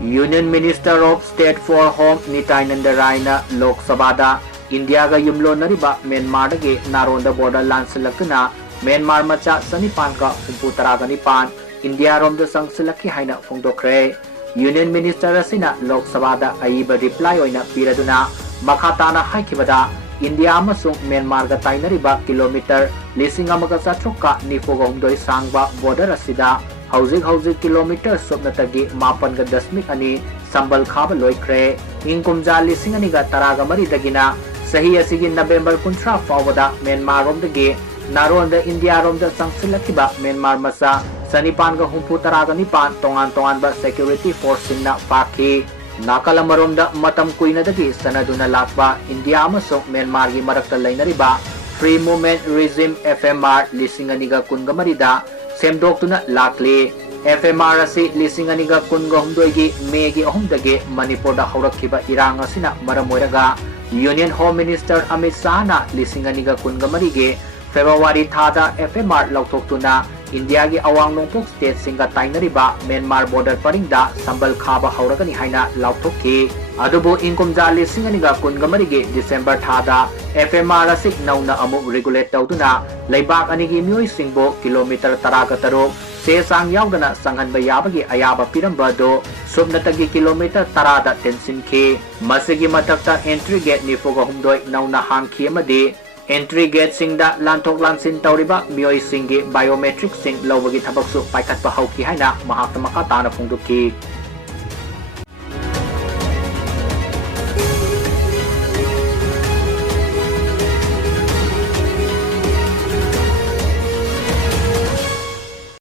Union Minister of State for Home NITYANAND Lok Sabha India ga yumlo nariba Myanmar Dagi Naronda border landsilakna Myanmar macha sanipan ka Humputaraganipan India romda sangsilaki haina fongdokre Union Minister asina Lok Sabha aiba reply oina piraduna makhatana haikibada India amasung Myanmar ga tainariba kilometer lising amaga satroka nifoga humdoi sangba border asida hauzik kilometer sobnatagi mapan ga dasmik ani sambal khaba loikre ingkumja lising ani ga taraga mari dagina sahi asigi November 13 fawada Myanmar romdagi Naronda India romda sangsilakiba Myanmar masa sanipan ga Humputaraga nipan tongan ba security force singna Phagatkhi Nakalamaromda matam kuina dagi sanaduna lakba India amasung Myanmar gi marakta lainariba Free Movement Regime FMR lisinganiga kungamarida semdoktuna lakli FMR asi lisinganiga kunga humdoigi megi ahumdage Manipur da haurakhiba irang asina maramoiraga Union Home Minister Amit Shah na lisinganiga kungamarige February thada FMR lautoktuna India gi awang nongpok state singa tainariba Myanmar border paringda sambal khaba hauragani haina lautokki adubu inkumja lisinganiga kungamarige December thada FMR asik nauna amuk regulate tawduna leibak anigi mioi singbo kilometer taraga taruk se sang yaudana sanghanba yabagi ayaba piramba do subnatagi kilometer tarada tensinki masigi matakta entry gate ni foga humdoi nauna hangki amadi entry gate singda lantok lansin tawriba mioi singi biometric sing lawagi thabaksu paikatpa hauki haina mahakta makatana phongdukki